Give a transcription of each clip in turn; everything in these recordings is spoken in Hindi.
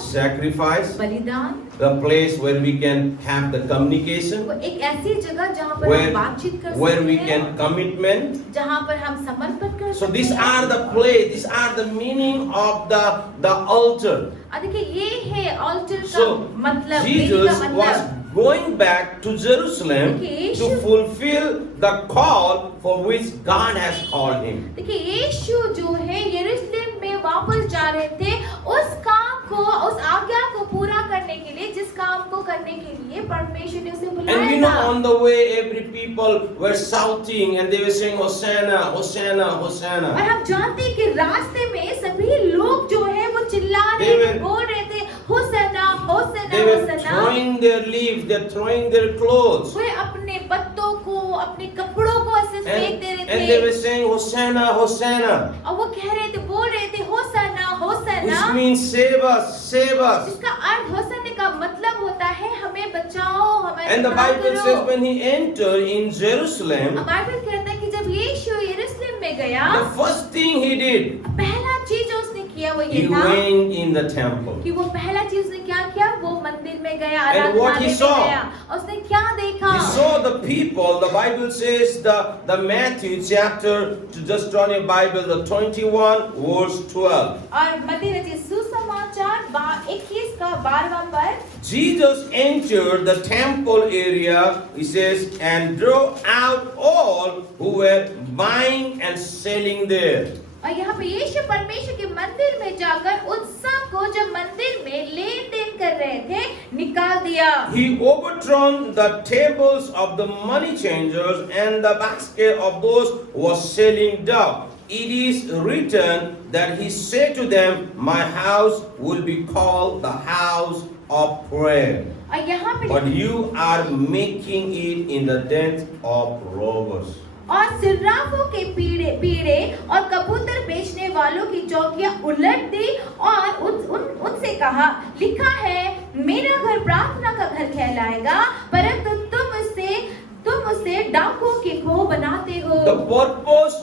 sacrifice, बलिदान, the place where we can have the communication, वो एक ऐसी जगह जहाँ पर हम बातचीत कर where सकते we हैं, can commitment. जहाँ पर हम समर्पण कर So सकते these हैं। are the place, these are the meaning of the altar. देखिए ये है altar का So मतलब, Jesus वेदी का was मतलब। going back to Jerusalem to fulfill the call for which God has called him. देखिए यीशु जो है यरूशलेम में वापस जा रहे थे उस काम को, उस आज्ञा को पूरा करने के लिए, जिस काम को करने के लिए परमेश्वर ने उसे And we बुलाया know था। on the way every people were shouting and they were saying Hosanna, Hosanna, और Hosanna. हम जानते हैं कि रास्ते में सभी लोग जो है वो चिल्ला रहे थे, बोल रहे थे Hosanna Hosanna They were Hosanna. throwing their leaves, they're throwing their clothes. वे अपने पत्तों को, अपने कपड़ों को ऐसे फेंक दे रहे And they were थे saying Hosanna, Hosanna. और वो कह रहे थे, बोल रहे थे Hosanna Hosanna, Which means save us, save us. जिसका अर्थ होसन्ने का मतलब होता है हमें बचाओ, हमें And the रक्षा Bible करो। says when he entered in Jerusalem, अब बाइबल कहता है कि जब यीशु यरूशलेम में गया, the first thing he did, पहला चीज जो उसने किया वो ये he था went in the temple. कि वो पहला चीज उसने क्या किया, वो मंदिर में गया, And what he आराधनालय में saw? गया। और उसने क्या देखा? He saw the people, the Bible says, the Matthew chapter, to just turn your Bible, the 21 verse 12. और मत्ती रचित सुसमाचार 21 का 12वां पद, Jesus entered the temple area, he says, and drove out all who were buying and selling there. और यहाँ पे यीशु परमेश्वर के मंदिर में जाकर उन सब को जो मंदिर में लेन देन कर रहे थे निकाल दिया। He overturned the tables of the money changers and the basket of those who were selling dough. It is written that he said to them, my house will be called the house of prayer. और यहाँ पे But you are making it in the den of robbers. और सिर्राफों के पीड़े और कबूतर बेचने वालों की चौकियां उलट दी और उनसे कहा, लिखा है मेरा घर प्रार्थना का घर कहलाएगा, परंतु तुम उसे डाकुओं के खो बनाते हो। The purpose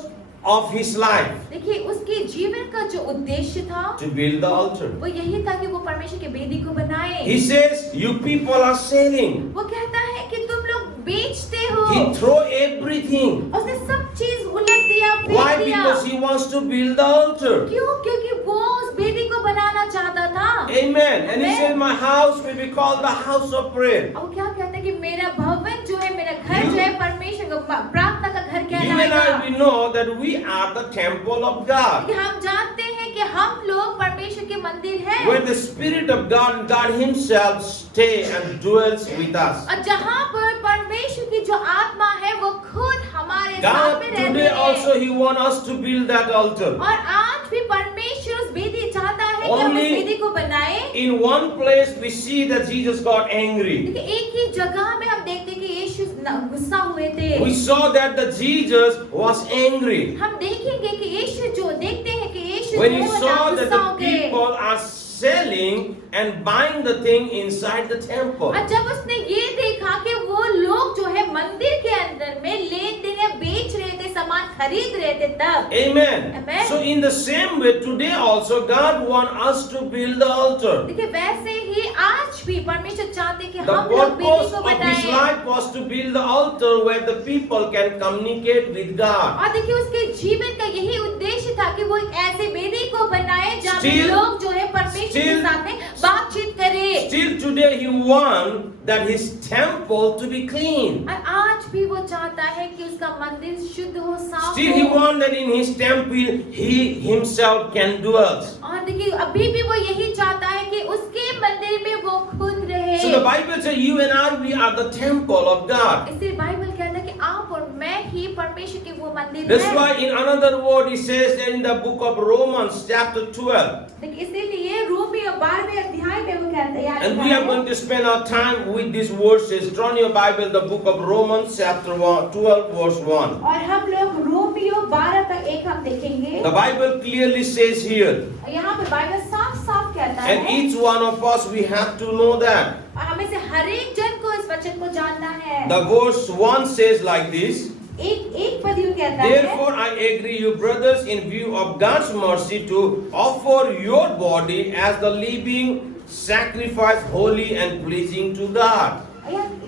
of his life, देखिए उसके जीवन का जो उद्देश्य था to build the altar. वो यही था कि वो परमेश्वर के वेदी को बनाए। He says, you people are selling. वो कहता है कि तुम लोग बेचते हो। He threw everything. उसने सब चीज उलट दिया, Why? फेंक दिया। Because he wants to build the altar. क्यों? क्योंकि वो उस वेदी को बनाना चाहता था। Amen. And he Amen. said, my house will be called the house of prayer. अब क्या कहता है कि मेरा भवन जो है, मेरा घर You- जो है परमेश्वर का प्रार्थना का घर You and कहलाएगा। I, we know that we are the temple of God. कि हम जानते हैं कि हम लोग परमेश्वर के मंदिर हैं। Where the Spirit of God, God Himself stay and dwells with us. और जहाँ पर परमेश्वर की जो आत्मा है वो खुद हमारे साथ God, में रहती today है। also He wants us to build that altar. और आज भी परमेश्वर उस वेदी चाहता है कि हम उस Only वेदी को बनाए। In one place we see that Jesus got angry. देखिए एक ही जगह में हम देखते हैं कि यीशु गुस्सा हुए थे। We saw that the Jesus was angry हम देखेंगे कि यीशु जो देखते हैं कि यीशु when जो he है saw वो that गुस्सा हो the गए। people are selling and buying the thing inside the temple. और जब उसने ये देखा कि वो लोग जो है मंदिर के अंदर में लेन देन या बेच रहे थे, सामान खरीद रहे थे तब। Amen. Amen. So in the same way today also God wants us to build the altar. देखिए वैसे ही आज भी परमेश्वर चाहते कि The हम लोग वेदी purpose को of his बनाएं। life was to build the altar where the people can communicate with God. और देखिए उसके जीवन का यही उद्देश्य था कि वो एक ऐसे वेदी को बनाए जहाँ पे Still- लोग जो है परमेश्वर के still- साथ में बातचीत करें। Still today he wants that his temple to be clean. और आज भी वो चाहता है कि उसका मंदिर शुद्ध हो, साफ Still he हो। wants that in his temple he himself can dwell. और देखिए अभी भी वो यही चाहता है कि उसके मंदिर में वो खुद रहे। So the Bible says you and I, we are the temple of God. इसलिए बाइबल कहता है कि आप और मैं ही परमेश्वर के वो मंदिर That's हैं। why in another word he says in the book of Romans chapter 12. देखिए इसीलिए रोमियो 12वें अध्याय में वो कहता है, And we are going to spend our time with these verses. Turn your Bible, the book of Romans chapter 12 verse 1. और हम लोग रोमियो 12 का 1 हम देखेंगे। The Bible clearly says here, और यहाँ पर बाइबल साफ-साफ कहता and है each one of us, we have to know that. और हमें से हर एक जन को इस वचन को जानना है। The verse 1 says like this, एक पद यूं कहता है, therefore I agree you brothers in view of God's mercy to offer your body as the living sacrifice holy and pleasing to God.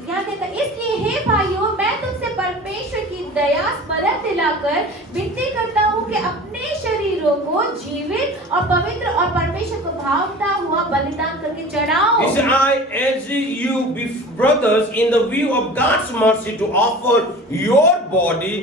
यहाँ देखा, इसलिए हे भाइयों, मैं तुमसे परमेश्वर की दया स्मरण दिलाकर विनती करता हूँ कि अपने शरीरों को जीवित और पवित्र और परमेश्वर को भावता हुआ बलिदान करके चढ़ाओ। He said, I urge you, brothers, in the view of God's mercy, to offer your body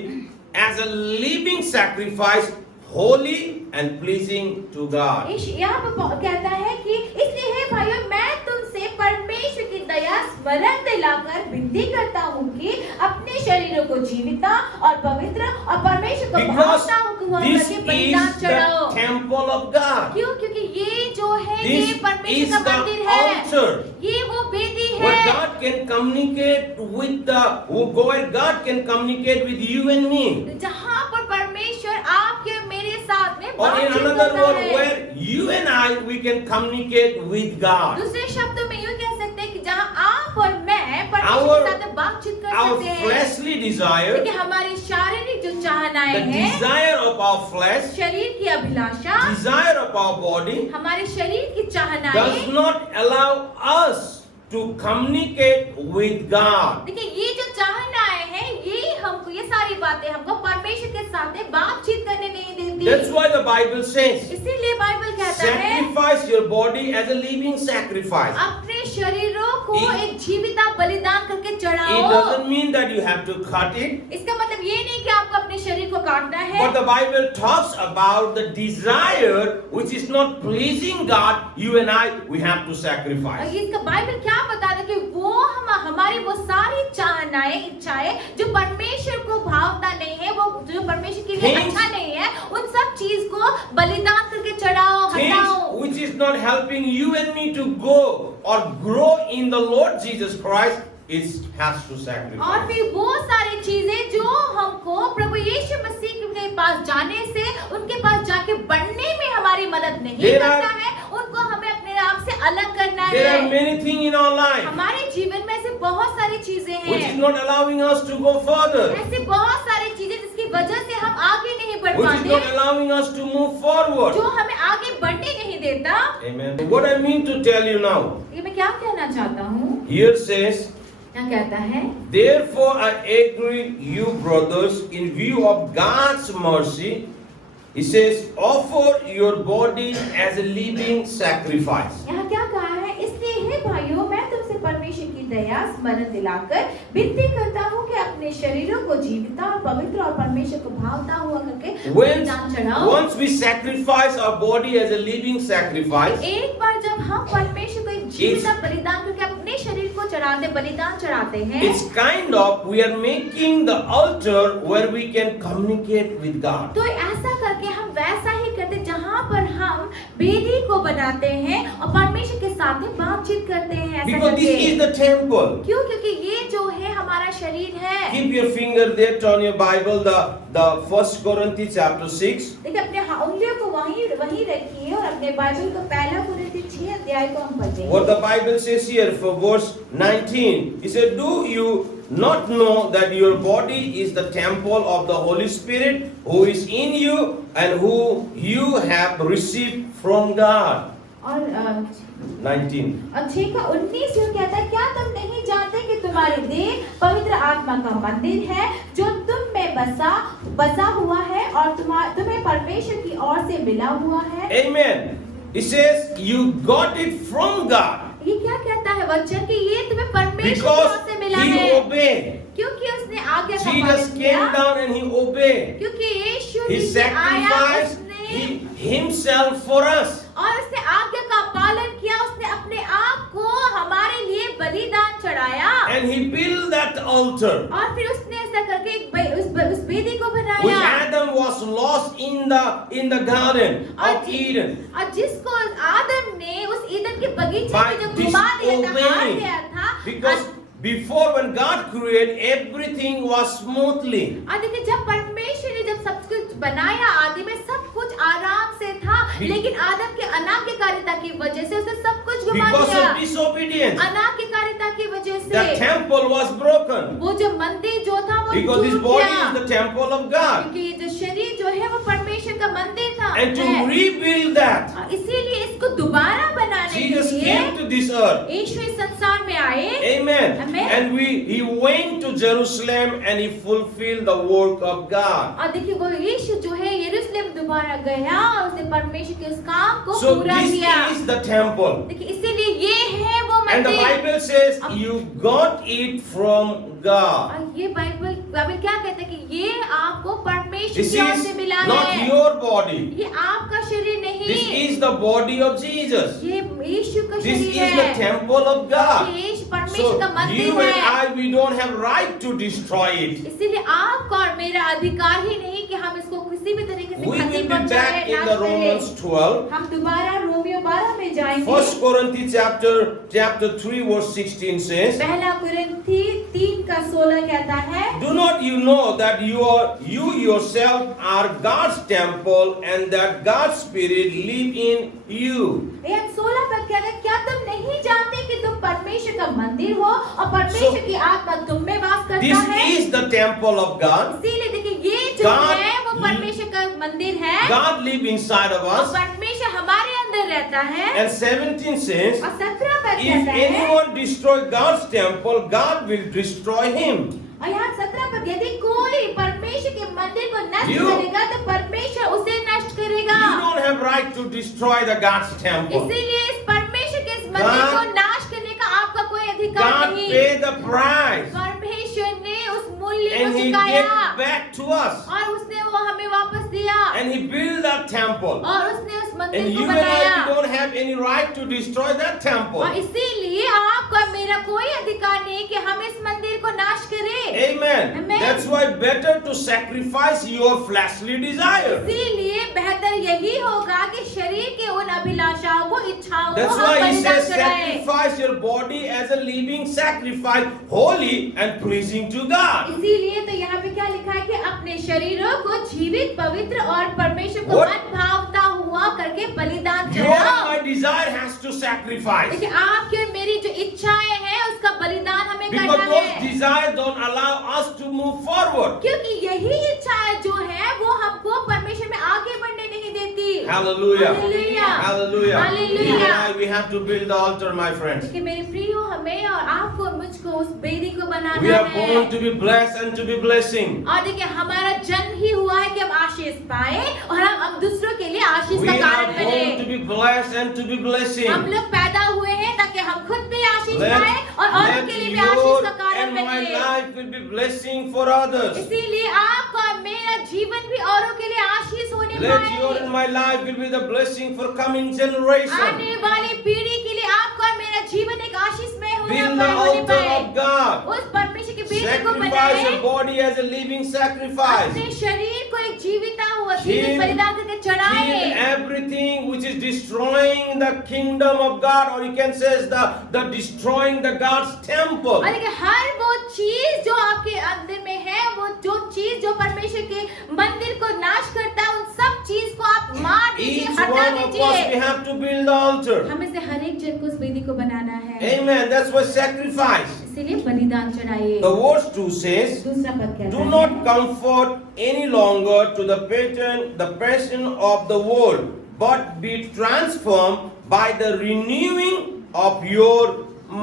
as a living sacrifice, holy and pleasing to God. यहाँ पर कहता है कि इसलिए हे भाइयों, मैं तुमसे परमेश्वर की दया स्मरण दिलाकर विनती करता हूँ कि अपने शरीरों को जीविता और पवित्र और परमेश्वर को Because भावता हुआ this करके is बलिदान चढ़ाओ। the temple of God. क्यों? क्योंकि ये जो है, ये This परमेश्वर is का the मंदिर है, altar ये वो वेदी where है God can communicate with where God can communicate with you and me. जहाँ पर परमेश्वर आपके मेरे साथ में Or in बातचीत another करता word, है। where you and I, we can communicate with God. दूसरे शब्दों में यूँ कह सकते हैं कि जहाँ आप और मैं परमेश्वर Our- के साथ बातचीत कर Our सकते हैं। fleshly desire, क्योंकि हमारी शारीरिक जो चाहनाएं the हैं, desire of our flesh, शरीर की अभिलाषा, desire of our body, हमारे शरीर की does चाहनाएं, not allow us to communicate with God. देखिए ये जो चाहनाएं हैं, ये हमको, ये सारी बातें हमको परमेश्वर के साथ में बातचीत करने नहीं देती। That's why the Bible says, इसीलिए बाइबल कहता है, sacrifice your body as a living sacrifice. अपने शरीरों को It- एक जीविता बलिदान करके It चढ़ाओ। doesn't mean that you have to cut it, इसका मतलब ये नहीं कि आपको अपने शरीर को काटना है, but the Bible talks about the desire which is not pleasing God. You and I, we have to और sacrifice. इसका बाइबल क्या बता रहा है कि वो हमारी वो सारी चाहनाएं, इच्छाएं जो परमेश्वर को भावता नहीं है, वो जो परमेश्वर के लिए Things- अच्छा नहीं है, उन सब चीज को बलिदान करके चढ़ाओ, हटाओ। Things which is not helping you and me to go or grow in the Lord Jesus Christ, it has to और sacrifice. फिर वो सारी चीजें जो हमको प्रभु यीशु मसीह के पास जाने से, उनके पास जाके बढ़ने में हमारी मदद नहीं There are- करता है, उनको हमें अपने आप से अलग करना There are है। many things in our life हमारे जीवन में ऐसे बहुत सारी चीजें which is हैं, not allowing us to go further, ऐसे बहुत सारी चीजें जिसकी वजह से हम आगे नहीं बढ़ which is not पाते, allowing us to move forward. जो हमें आगे बढ़ने नहीं देता। Amen. What I mean to tell you now, ये मैं क्या कहना चाहता हूँ? here says, क्या कहता है? therefore I agree you brothers, in view of God's mercy, he says, offer your bodies as a living sacrifice. यहाँ क्या कहा है? इसलिए हे भाइयों, मैं तुमसे परमेश्वर की दया स्मरण दिलाकर विनती करता हूँ कि अपने शरीरों को जीविता और पवित्र और परमेश्वर को भावता हुआ करके बलिदान चढ़ाओ। Once we sacrifice our body as a living sacrifice, एक बार जब हम परमेश्वर को एक जीविता बलिदान करके अपने शरीर को चढ़ाते, बलिदान चढ़ाते हैं, it's kind of we are making the altar where we can communicate with God. तो ऐसा करके हम वैसा ही करते जहाँ पर हम वेदी को बनाते हैं और परमेश्वर के साथ में बातचीत करते हैं। ऐसा Because this करके is the temple. क्यों? क्योंकि ये जो है हमारा शरीर है। Keep your finger there, turn your Bible, the 1 Corinthians chapter 6. देखिए अपने उंगलियों को वहीं रखिए और अपने बाइबल को पहला कुरिन्थी 6 अध्याय को हम पढ़ेंगे। What the Bible says here for verse 19. He said, do you not know that your body is the temple of the Holy Spirit who is in you and who you have received from God? और 19. 6:19 यूं कहता है, क्या तुम नहीं जानते कि तुम्हारी देह पवित्र आत्मा का मंदिर है जो तुम में बसा हुआ है और तुम्हें परमेश्वर की ओर से मिला हुआ है। Amen. He says, you got it from God ये क्या कहता है वचन कि ये तुम्हें परमेश्वर की because ओर से मिला he है, obeyed. क्योंकि उसने आज्ञा का Jesus पालन came किया, down and he obeyed. क्योंकि यीशु He नीचे आया, sacrificed उसने himself for us. और उसने आज्ञा का पालन किया, उसने अपने आप को हमारे लिए बलिदान चढ़ाया And he built that altar और फिर उसने ऐसा करके उस वेदी को which बनाया Adam was lost in the garden of Eden. और जिसको आदम ने उस ईदन के बगीचे By में जो घुमा दिया था, हार disobeying. गया था, Because before when God created, everything was smoothly. और देखिए जब परमेश्वर ने जब सब कुछ बनाया, आदि में सब कुछ आराम से था, लेकिन आदम के अनाज्ञाकारिता की वजह से उसने सब कुछ घुमा Because दिया। of disobedience, अनाज्ञाकारिता की वजह the से temple was broken. वो जो मंदिर जो था वो Because this टूट body गया, is the temple of God. क्योंकि ये जो शरीर जो है वो परमेश्वर का मंदिर था And to है। rebuild that, इसीलिए इसको दोबारा बनाने करने के Jesus लिए came to this earth. यीशु इस संसार में आए। Amen. Amen. And he went to Jerusalem and he fulfilled the work of God. और देखिए वो यीशु जो है यरूशलेम दोबारा गया और उसने परमेश्वर के उस काम को So पूरा this किया। is the temple. देखिए इसीलिए ये है वो And the मंदिर। Bible says you got it from God. और ये बाइबल क्या कहता है कि ये आपको परमेश्वर This की ओर से is मिला not है। your body. ये आपका शरीर नहीं। This is the body of Jesus. ये यीशु का This शरीर is the है। temple of God. ये यीशु परमेश्वर So का you मंदिर and है। I, we don't have right to destroy it. इसीलिए आपका और मेरा अधिकार ही नहीं कि हम इसको किसी भी तरीके से We क्षति will be पहुंचाएं, back in नाश the करें। Romans 12. हम दोबारा रोमियो 12 में जाएंगे। 1 Corinthians chapter 3 verse 16 says, पहला कुरिन्थी 3:16 कहता है, do not you know that you yourself are God's temple and that God's spirit live in you. 16 पद कहता है, क्या तुम नहीं जानते कि तुम परमेश्वर का मंदिर हो और परमेश्वर की आत्मा तुम में वास करता This है? is the temple of God. इसीलिए देखिए ये जो God है वो परमेश्वर का मंदिर है God live inside of और us. परमेश्वर हमारे अंदर रहता है। And 17 says, और 17 पद if कहता है, anyone destroy God's temple, God will destroy him. और यहाँ 17 पद यदि कोई परमेश्वर के मंदिर को नष्ट You- करेगा तो परमेश्वर उसे नष्ट करेगा। You don't have right to destroy the God's temple. इसीलिए इस परमेश्वर के इस मंदिर God- को नाश करने का आपका कोई अधिकार God नहीं। paid the price परमेश्वर ने उस मूल्य को and he चुकाया gave it back to us. और उसने वो हमें वापस दिया And he built that temple. और उसने उस मंदिर And को you and I, बनाया। we don't have any right to destroy that temple. और इसीलिए आपका मेरा कोई अधिकार नहीं कि हम इस मंदिर को नाश करें। Amen. Amen. That's why better to sacrifice your fleshly desire. इसीलिए बेहतर यही होगा कि शरीर के उन अभिलाषाओं को, इच्छाओं को That's हम why he बलिदान says चढ़ाएं। sacrifice your body as a living sacrifice, holy and pleasing to God. इसीलिए तो यहाँ पे क्या लिखा है कि अपने शरीरों को जीवित, पवित्र और परमेश्वर को What? मन भावता हुआ करके बलिदान Your and चढ़ाओ। my desire has to sacrifice. देखिए आपकी और मेरी जो इच्छाएं हैं उसका बलिदान हमें Because करना those है, desires don't allow us to move forward. क्योंकि यही इच्छाएं जो है वो हमको परमेश्वर में आगे बढ़ने नहीं देती। Hallelujah. Hallelujah. Hallelujah. Hallelujah. You and I, we have to build the altar, my friends. देखिए मेरे प्रियो, हमें और आपको और मुझको उस वेदी को We बनाना are born है। to be blessed and to be blessing. और देखिए हमारा जन्म ही हुआ है कि हम आशीष पाए और हम दूसरों के लिए आशीष We का are कारण born to बने। be blessed and to be blessing. हम लोग पैदा हुए हैं ताकि हम खुद भी आशीष Let, पाए और औरों let के लिए भी आशीष your का कारण and my बने। life will be blessing for others. इसीलिए आपका और मेरा जीवन भी औरों के लिए आशीष होने Let your and पाए। my life will be the blessing for coming generation. आने वाली पीढ़ी के लिए आपका और मेरा जीवन एक आशीष में Build the altar of God. उस परमेश्वर की बेटी को Sacrifice बनाए, your body as a living sacrifice. अपने शरीर को एक जीविता हुआ जीवित Kill- बलिदान करके Kill चढ़ाए। everything which is destroying the kingdom of God, or you can say is the destroying the God's temple. और देखिए हर वो चीज जो आपके अंदर में है, वो जो चीज जो परमेश्वर के मंदिर को नाश करता है, उन सब चीज को आप मार दीजिए, Each हटा one of us, we दीजिए। have to build the altar. हमें से हर एक जन को उस वेदी को बनाना है। Amen. That's why sacrifice. इसीलिए बलिदान चढ़ाइए। The verse 2 says, दूसरा पद कहता do है, not conform any longer to the pattern of the world, but be transformed by the renewing of your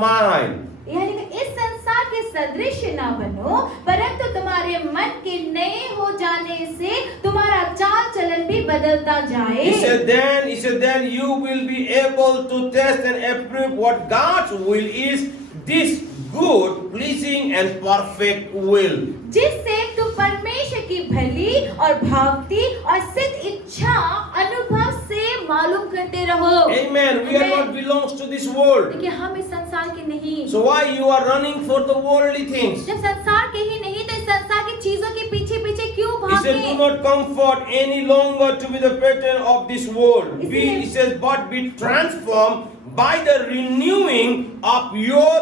mind. यानी कि इस संसार के सदृश न बनो, परंतु तुम्हारे मन के नए हो जाने से तुम्हारा चाल चलन भी बदलता जाए। He said, then you will be able to test and approve what God's will is, this good, pleasing and perfect will. जिससे तुम परमेश्वर की भली और भावती और सिद्ध इच्छा अनुभव से मालूम करते रहो। Amen. We are Amen. not belongs to this world. देखिए हम इस संसार के नहीं। So why you are running for the worldly things? जब संसार के ही नहीं तो इस संसार की चीजों के पीछे पीछे क्यों He said, do भागे? not comfort any longer to be the pattern of this world. Isn't He says, but be transformed by the renewing of your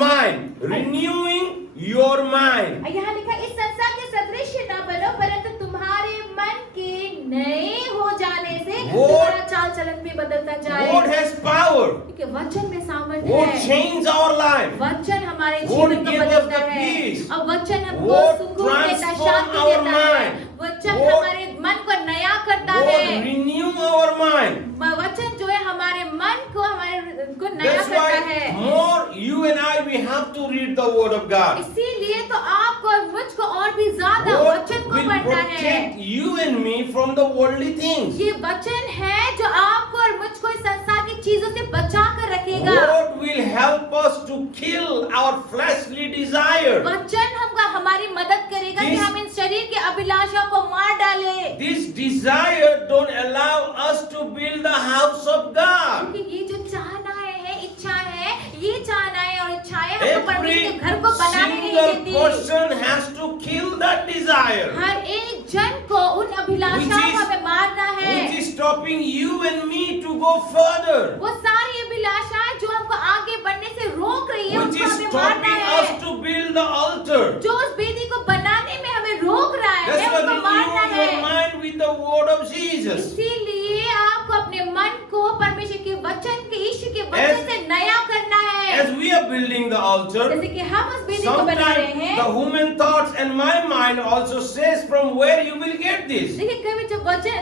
mind. Renewing your mind. यहाँ लिखा इस संसार के सदृश न बनो, परंतु तुम्हारे मन के नए हो जाने से तुम्हारा चाल चलन भी बदलता जाए। God has power. देखिए वचन में सामर्थ्य God है। change our life. वचन हमारे God जीवन को give us बदलता the है peace. और वचन हमको God सुकून देता है, transform शांति our देता है। mind. वचन God- हमारे मन को नया करता God है। renew our mind. वचन जो है हमारे मन को नया That's करता why है। more you and I, we have to read the word of God. इसीलिए तो आपको और मुझको और भी ज्यादा Word वचन को will पढ़ना है। protect you and me from the worldly things. ये वचन है जो आपको और मुझको इस संसार की चीजों से बचा कर रखेगा। Word will help us to kill our fleshly desire. वचन हमका हमारी मदद करेगा कि This- हम इन शरीर की अभिलाषाओं को मार डालें। This desire don't allow us to build the house of God. क्योंकि ये जो चाहनाएं हैं, इच्छा है, ये चाहनाएं और इच्छाएं हमको Every परमेश्वर के घर को बनाने नहीं single देती। person has to kill that desire, हर एक जन को उन अभिलाषाओं को हमें मारना है। which is stopping you and me to go further, वो सारी अभिलाषाएं जो हमको आगे बढ़ने से रोक रही है, which उनको is हमें मारना stopping है। us to build the altar. जो उस वेदी को बनाने में हमें रोक रहा है, That's why उनको मारना renew your है। mind with the word of Jesus. इसीलिए आपको अपने मन को परमेश्वर के वचन के, ईश्वर के वचन As- से नया करना है। As we are building the altar, जैसे कि हम उस वेदी को बना रहे sometimes हैं। the human thoughts and my mind also says from where you will get this. देखिए कभी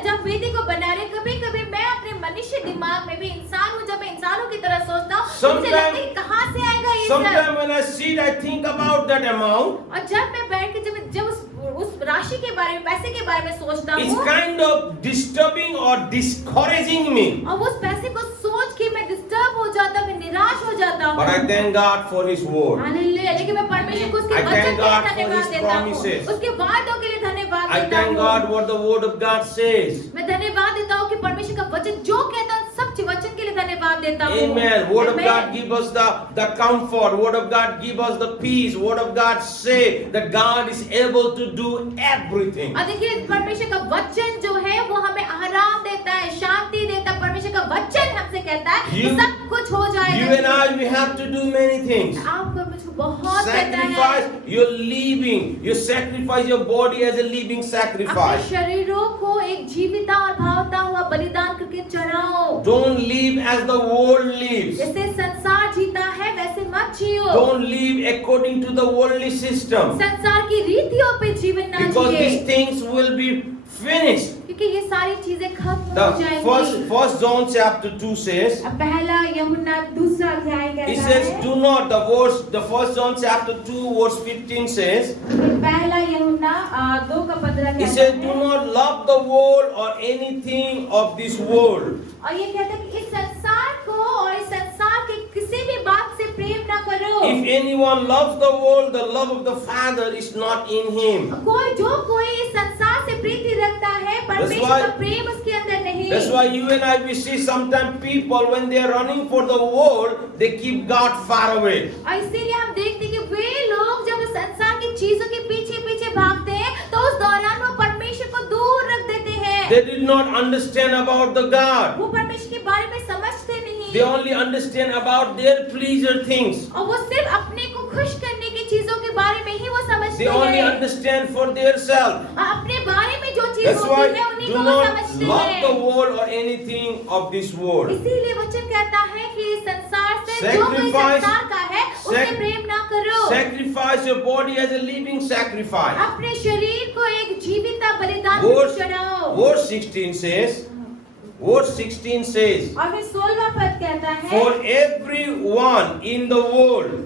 जब वेदी को बना रहे, कभी कभी मैं अपने मनुष्य दिमाग में भी इंसान हूँ, जब मैं इंसानों की तरह सोचता हूँ, मुझे Sometime- लगता है कि कहाँ से आएगा ये सब। Sometimes when I sit, I think about that amount. और जब मैं बैठ के जब उस राशि के बारे में, पैसे के बारे में सोचता It's हूँ, kind of disturbing or discouraging me. और उस पैसे को सोच के मैं डिस्टर्ब हो जाता हूँ, मैं निराश हो जाता हूँ। But I thank God for His word. Hallelujah, लेकिन मैं परमेश्वर को उसके I वचन thank के लिए God for धन्यवाद His देता हूँ, promises. उसके वादों के लिए धन्यवाद I देता thank हूँ। God what the word of God says. मैं धन्यवाद देता हूँ कि परमेश्वर का वचन जो कहता है, सब वचन के लिए धन्यवाद देता हूँ। Amen. Word of Amen. God give us the comfort. Word of God give us the peace. Word of God say that God is able to do everything. और देखिए परमेश्वर का वचन जो है वो हमें आराम देता है, शांति देता है। परमेश्वर का वचन हमसे कहता है कि You- सब कुछ हो जाएगा। You and I, we have to do many things. आपको मुझको बहुत कहता है Sacrifice your living. You sacrifice your body as a living अपने sacrifice. शरीरों को एक जीविता और भावता हुआ बलिदान करके चढ़ाओ। Don't live as the world lives. जैसे संसार जीता है वैसे मत जियो। Don't live according to the worldly system. संसार की रीतियों पे जीवन ना Because जिए, these things will be finished. क्योंकि ये सारी चीजें खत्म The हो जाएंगी। first John chapter 2 says, अब पहला यूहन्ना दूसरा अध्याय it कहता says, है, do not, the first John chapter 2 verse 15 says, पहला यूहन्ना 2:15 it कहता says, do है, not love the world or anything of this world. और ये कहता है कि इस संसार को और इस संसार के किसी भी बात से प्रेम ना करो। If anyone loves the world, the love of the Father is not in him. कोई इस संसार से प्रीति रखता है, परमेश्वर why- का प्रेम उसके अंदर नहीं। That's why you and I, we see sometimes people when they are running for the world, they keep God far away. और इसीलिए हम देखते हैं कि वे लोग जब इस संसार की चीजों के पीछे पीछे भागते हैं, तो उस दौरान वो परमेश्वर को दूर रख देते हैं। They did not understand about the God. वो परमेश्वर के बारे में समझते नहीं। They only understand about their pleasure things. और वो सिर्फ अपने को खुश करने की चीजों के बारे में ही वो समझते They only हैं। understand for their self. और अपने बारे में जो चीज That's why होती है उन्हीं do को वो not समझते love the हैं। world or anything of this world. इसीलिए वचन कहता है कि इस संसार से जो कोई Sacrifice- संसार का है उससे sac- प्रेम ना करो। Sacrifice your body as a living sacrifice. अपने शरीर को एक जीवित बलिदान Verse, चढ़ाओ। verse 16 says, verse 16 says, और फिर 16वां पद कहता है, for everyone in the world,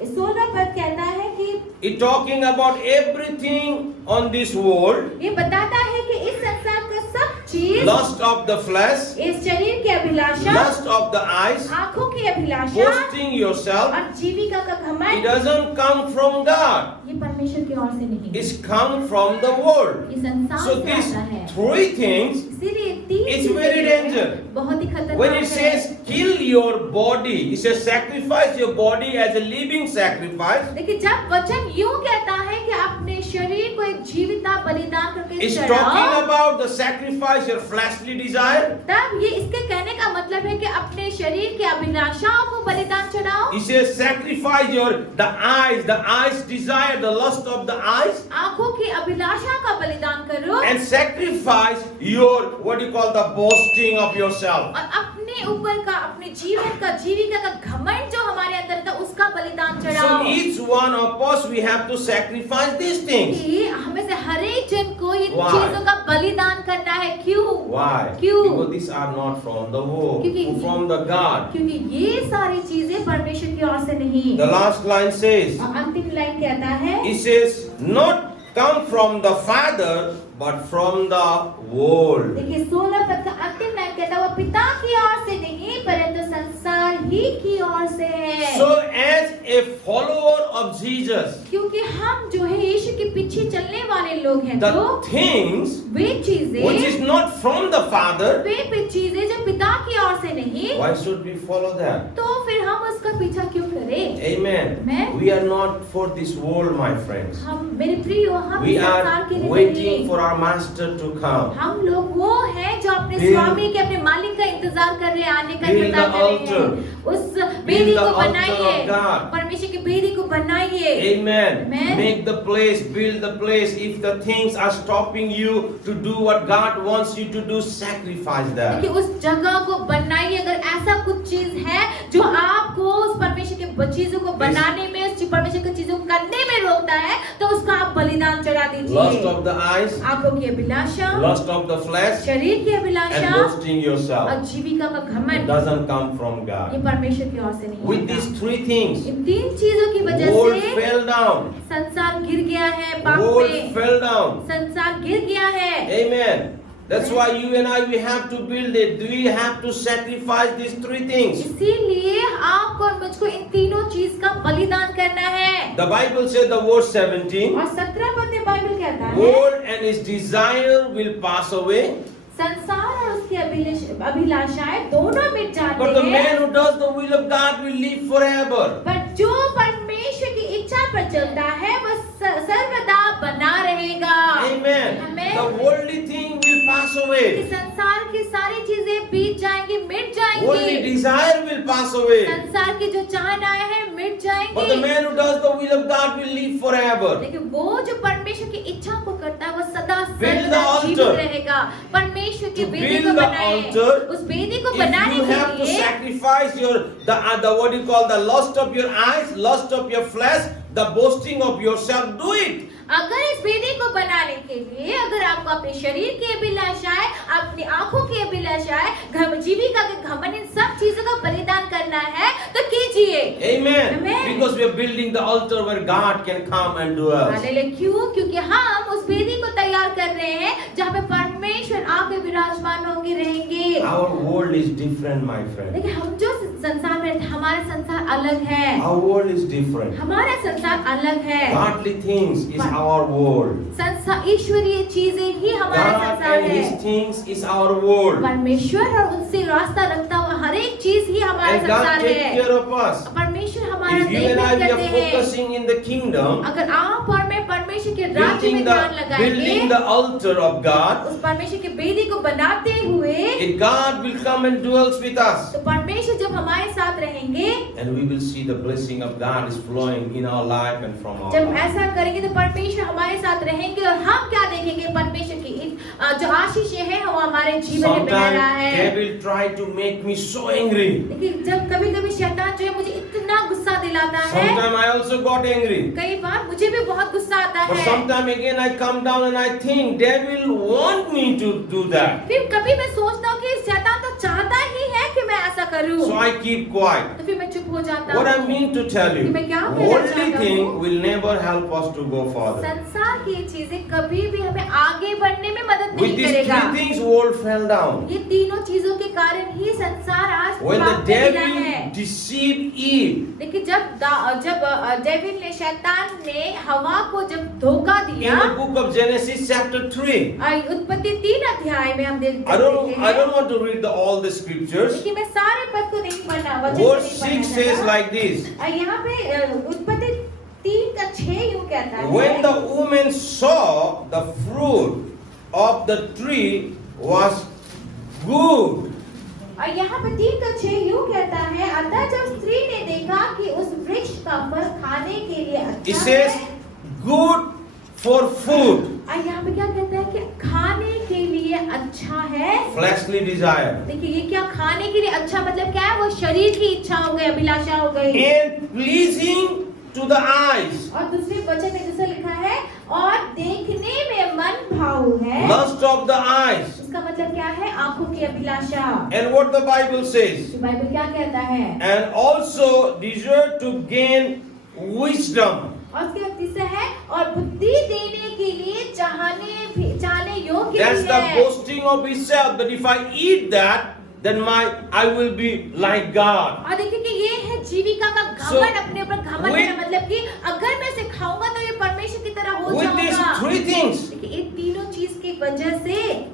16वां पद कहता है कि it talking about everything on this world, ये बताता है कि इस संसार का सब चीज, lust of the flesh, इस शरीर की अभिलाषा, lust of the eyes, आंखों की अभिलाषा boasting yourself, और जीविका का it घमंड, doesn't come from God. ये परमेश्वर की ओर से नहीं, It's come from the world. ये संसार So से these आता है। three things, इसीलिए तीन it's चीजें very जो है, dangerous. बहुत ही खतरनाक when it है। says kill your body, it says sacrifice your body as a living sacrifice. देखिए जब वचन यूं कहता है कि अपने शरीर को एक जीविता बलिदान करके It's चढ़ाओ, talking about the sacrifice your fleshly desire. तब ये इसके कहने का मतलब है कि अपने शरीर की अभिलाषाओं को बलिदान चढ़ाओ, It says sacrifice the eyes desire, the lust of the eyes, आंखों की अभिलाषा का बलिदान करो, and sacrifice your what you call the boasting of yourself. और अपने ऊपर का, अपने जीवन का, जीविका का घमंड जो हमारे अंदर था उसका बलिदान So चढ़ाओ। each one of us, we have to sacrifice these things. कि हमें से हर एक जन को इन Why? चीजों का बलिदान करना है। क्यों? Why? क्यों? Because these are not from the world, क्योंकि- from the God. क्योंकि ये सारी चीजें परमेश्वर की ओर से नहीं। The last line says, और अंतिम लाइन कहता है, He says, not come from the Father, but from the world. देखिए 16 पद का अंतिम लाइन कहता है, वो पिता की ओर से नहीं परंतु संसार ही की ओर से है। So as a follower of Jesus, क्योंकि हम जो है यीशु के पीछे चलने वाले लोग हैं, the तो things वे चीजें, which is not from the Father, वे चीजें जो पिता की ओर से नहीं, why should we follow that? तो फिर हम उसका पीछा क्यों करें? Amen. Amen. We are not for this world, my friends. हम मेरे प्रियो, हम We इस संसार are के लिए waiting नहीं। for our Master to come. हम लोग वो हैं जो अपने Build- स्वामी के, अपने मालिक का इंतजार कर रहे हैं, आने का Build इंतजार the कर रहे altar. हैं। उस वेदी the को altar बनाइए, of God. परमेश्वर की वेदी को बनाइए। Amen. Amen. Make the place, build the place. If the things are stopping you to do what God wants you to do, sacrifice that. देखिए उस जगह को बनाइए। अगर ऐसा कुछ चीज है जो आपको उस परमेश्वर के चीजों को बनाने में, उस परमेश्वर की चीजों को करने में रोकता है, तो उसका आप बलिदान चढ़ा Lust दीजिए। of the eyes, आंखों की अभिलाषा, lust of the flesh, शरीर की and अभिलाषा boasting yourself. और जीविका का It घमंड, doesn't come from ये God. परमेश्वर की ओर से नहीं With होता। these three things, इन तीन चीजों की वजह world से fell down. संसार गिर गया है, पाप World में fell down. संसार गिर गया है। Amen. That's why you and I, we have to build it. We have to sacrifice these three things. इसीलिए आपको और मुझको इन तीनों चीज का बलिदान करना है। The Bible says, the verse 17, और 17 पद में बाइबल कहता है, world and its desire will pass away, संसार और उसकी अभिलाषाएं दोनों मिट जाते but the हैं, man who does the will of God will live forever. पर जो परमेश्वर की इच्छा पर चलता है वह सर्वदा बना रहेगा। Amen. Amen. The worldly thing will pass कि away. संसार की सारी चीजें बीत जाएंगी, मिट Worldly जाएंगी। desire will pass away. संसार की जो चाहनाएं हैं मिट But the जाएंगी, man who does the will of God will live forever. लेकिन वो जो परमेश्वर की इच्छा को करता है वो सदा Build the सर्वदा जीवित altar. रहेगा। परमेश्वर की To वेदी build को the बनाए, altar, उस वेदी को If बनाने you के have to लिए sacrifice the what you call the lust of your eyes, lust of your flesh, the boasting of yourself, do it. अगर इस वेदी को बनाने के लिए अगर आपको अपने शरीर की अभिलाषाएं, अपनी आंखों की अभिलाषाएं, जीविका के घमंड, इन सब चीजों का बलिदान करना है तो कीजिए। Amen. Amen. Because we are building the altar where God can come and do us. Hallelujah. क्यों? क्योंकि हम उस वेदी को तैयार कर रहे हैं जहाँ पे परमेश्वर आके विराजमान होंगे, रहेंगे। Our world is different, my friend. लेकिन हम जो संसार में, हमारा संसार अलग है, Our world is different. हमारा संसार अलग है। Godly things is our world. संसार ईश्वरीय चीजें ही हमारा God संसार and है। His things is our world. परमेश्वर और उनसे रास्ता रखता हुआ हर एक चीज ही हमारा And God संसार takes है। care of us. परमेश्वर हमारा If you and I, देखभाल we are करते हैं। focusing in the kingdom, अगर आप और मैं परमेश्वर के राज्य में ध्यान building लगाएंगे, the altar of God, उस परमेश्वर की वेदी को बनाते हुए, if God will come and dwells with us, तो परमेश्वर जब हमारे साथ रहेंगे, and we will see the blessing of God is flowing in our life and from our जब life. ऐसा करेंगे तो परमेश्वर हमारे साथ रहेंगे और हम क्या देखेंगे? परमेश्वर की जो आशीषें हैं वो हमारे जीवन में बह रहा Sometimes है। they will try to make me so angry. लेकिन जब कभी-कभी शैतान जो है मुझे इतना गुस्सा दिलाता है, Sometimes I also got angry. कई बार मुझे भी बहुत गुस्सा आता But है। sometimes again I come down and I think they will want me to do that. फिर कभी मैं सोचता हूँ कि शैतान तो चाहता ही है कि मैं ऐसा करूँ, So I keep quiet. तो फिर मैं चुप हो जाता What I हूँ। mean to tell you, कि मैं क्या कहना worldly चाहता thing हूँ? will never help us to go further. संसार की चीजें कभी भी हमें आगे बढ़ने में मदद With नहीं these करेगा। three things, world fell down. ये तीनों चीजों के कारण ही संसार आज When the पाप में गिरा है। devil deceived Eve, लेकिन जब डेविल ने, शैतान ने हवा को जब धोखा in दिया, the book of Genesis chapter 3, उत्पत्ति 3 अध्याय में हम देखते I हैं। don't want to read all the scriptures. लेकिन मैं सारे पद को नहीं पढ़ना, वचन को Verse नहीं 6 पढ़ना says चाहता। like this. यहाँ पे उत्पत्ति 3:6 यूं कहता है, When the woman saw the fruit of the tree was good, और यहाँ पे 3:6 यूं कहता है, अतः जब स्त्री ने देखा कि उस वृक्ष का फल खाने के लिए it अच्छा says है, good for food. और यहाँ पे क्या कहता है कि खाने के लिए अच्छा है, fleshly desire. देखिए ये क्या खाने के लिए अच्छा मतलब क्या है, वो शरीर की इच्छा हो गई, अभिलाषा हो गई। And pleasing to the eyes. और दूसरे वचन में जैसे लिखा है, और देखने में मन भाव है। Lust of the eyes. इसका मतलब क्या है, आंखों की अभिलाषा। And what the Bible says. तो बाइबल क्या कहता है, And also desire to gain wisdom. और उसके बाद तीसरा है, और बुद्धि देने के लिए चाहने योग्य That's भी the है। boasting of itself, that if I eat that, then I will be like God. और देखिए कि ये है जीविका का So, घमंड, अपने ऊपर घमंड with- है, मतलब कि अगर मैं इसे खाऊंगा तो ये परमेश्वर की तरह हो With these जाऊंगा। three things, देखिए इन तीनों चीज की वजह से,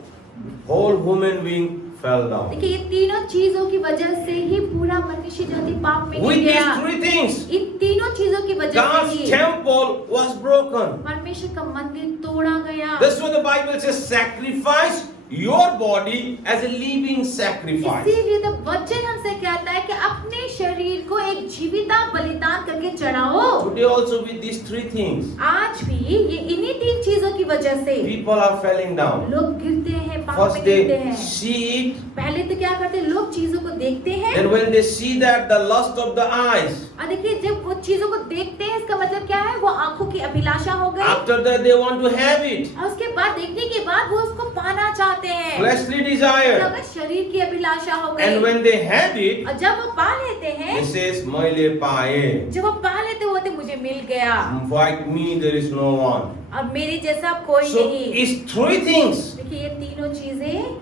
whole human being fell down. देखिए ये तीनों चीजों की वजह से ही पूरा मनुष्य जो थी पाप में With गिर these गया। three things, इन तीनों चीजों की वजह से God's he temple was broken. परमेश्वर का मंदिर तोड़ा गया। That's what the Bible says, sacrifice your body as a living sacrifice. इसीलिए तो वचन हमसे कहता है कि अपने शरीर को एक जीविता बलिदान करके चढ़ाओ। Today also with these three things, आज भी ये इन्हीं तीन चीजों की वजह से people are falling down. लोग गिरते हैं, पाप First में गिरते they हैं। see it, पहले तो क्या करते हैं, लोग चीजों को देखते हैं, and when they see that, the lust of the eyes, और देखिए जब वो चीजों को देखते हैं, इसका मतलब क्या है, वो आंखों की अभिलाषा हो गई, after that they want to have it. और उसके बाद देखने के बाद वो उसको पाना चाहते हैं। Fleshly desire. मतलब शरीर की अभिलाषा हो And गई, when they have it, और जब वो पा लेते हैं, it says, "Maile paaye." जब वो पा लेते होते मुझे मिल गया, Like me, there is no one. और मेरी जैसा कोई So, नहीं। these three things देखिए ये तीनों चीजें,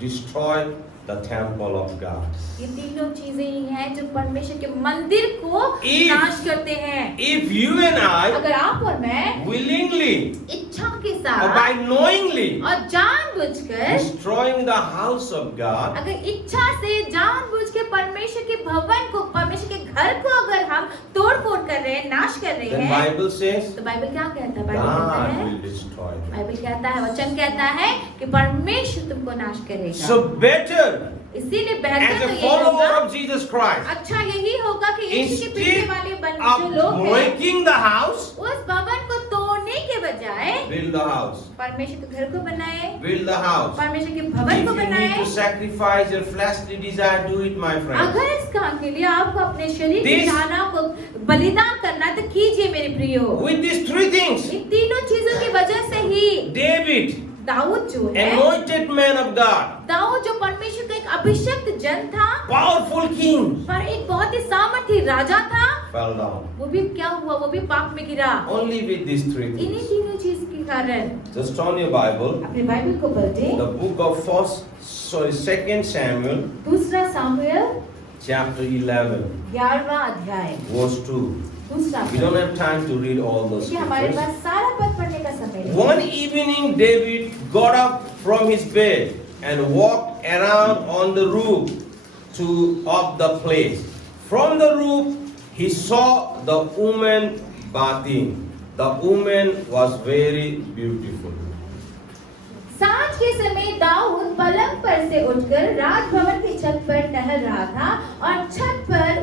destroy the temple of God. ये तीनों चीजें ही हैं जो परमेश्वर के मंदिर को If- नाश करते हैं। If you and I अगर आप और मैं willingly इच्छा के or साथ by knowingly और जानबूझकर, destroying the house of God, अगर इच्छा से जानबूझ के परमेश्वर के भवन को, परमेश्वर के घर को अगर हम तोड़ फोड़ कर रहे हैं, नाश कर रहे then हैं, Bible says तो बाइबल क्या कहता है, बाइबल कहता God है, will destroy them. बाइबल कहता है, वचन कहता है कि परमेश्वर तुमको नाश करेगा। So better इसीलिए as बेहतर तो a यही follower होगा, of Jesus Christ, अच्छा यही होगा कि यीशु के पीछे instead वाले जो लोग of हैं, breaking the house, उस भवन को तोड़ने के बजाय build the house. परमेश्वर के घर को बनाए, Build the house. परमेश्वर के If भवन को you need बनाए। to sacrifice your fleshly desire, do it, my friend. अगर इस काम के लिए आपको अपने शरीर की This- चाहना को बलिदान करना है तो कीजिए मेरे प्रियो। With these three things, इन तीनों चीजों की वजह से ही David, दाऊद जो है, anointed man of God, Dawood जो परमेश्वर का एक अभिषिक्त जन था, powerful king, पर एक बहुत ही सामर्थी राजा था, fell down. वो भी क्या हुआ, वो भी पाप में गिरा। Only with these three इन्हीं things. तीनों चीज के कारण। Just on your Bible, अपने बाइबल को पलटे, the book of 2 Samuel, दूसरा सामुएल chapter 11, 11वां अध्याय, verse 2. दूसरा We don't have time to read all those देखिए हमारे scriptures. पास सारा पद पढ़ने का समय नहीं। One evening, David got up from his bed and walked around on the roof of the place. From the roof, he saw the woman bathing. The woman was very beautiful. सांझ के समय दाऊद पलंग पर से उठकर राजभवन की छत पर टहल रहा था, और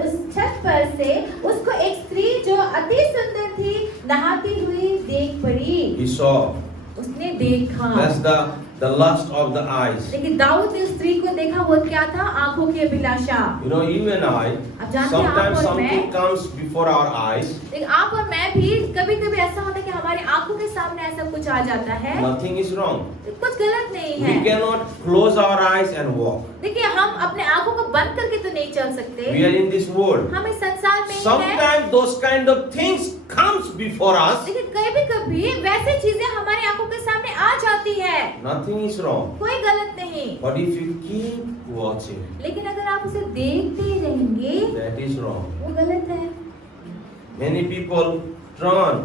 उस छत पर से उसको एक स्त्री जो अति सुंदर थी नहाती हुई देख पड़ी। He saw. उसने देखा। That's the lust of the eyes. लेकिन दाऊद ने उस स्त्री को देखा, वो क्या था, आंखों की अभिलाषा। You know, you and I, अब जानते हैं आप sometimes और something मैं, comes before our eyes. लेकिन आप और मैं भी कभी कभी ऐसा होता है कि हमारी आंखों के सामने ऐसा कुछ आ जाता है, Nothing is wrong. कुछ गलत नहीं We है। cannot close our eyes and walk. देखिए हम अपने आंखों को बंद करके तो नहीं चल सकते, We are in this world. हम इस संसार में ही हैं। Sometimes those kind of things comes before us. लेकिन कभी कभी वैसे चीजें हमारी आंखों के सामने आ जाती है, Nothing is wrong. कोई गलत नहीं, But if you keep watching, लेकिन अगर आप उसे देखते रहेंगे that is wrong. वो गलत है। Many people turn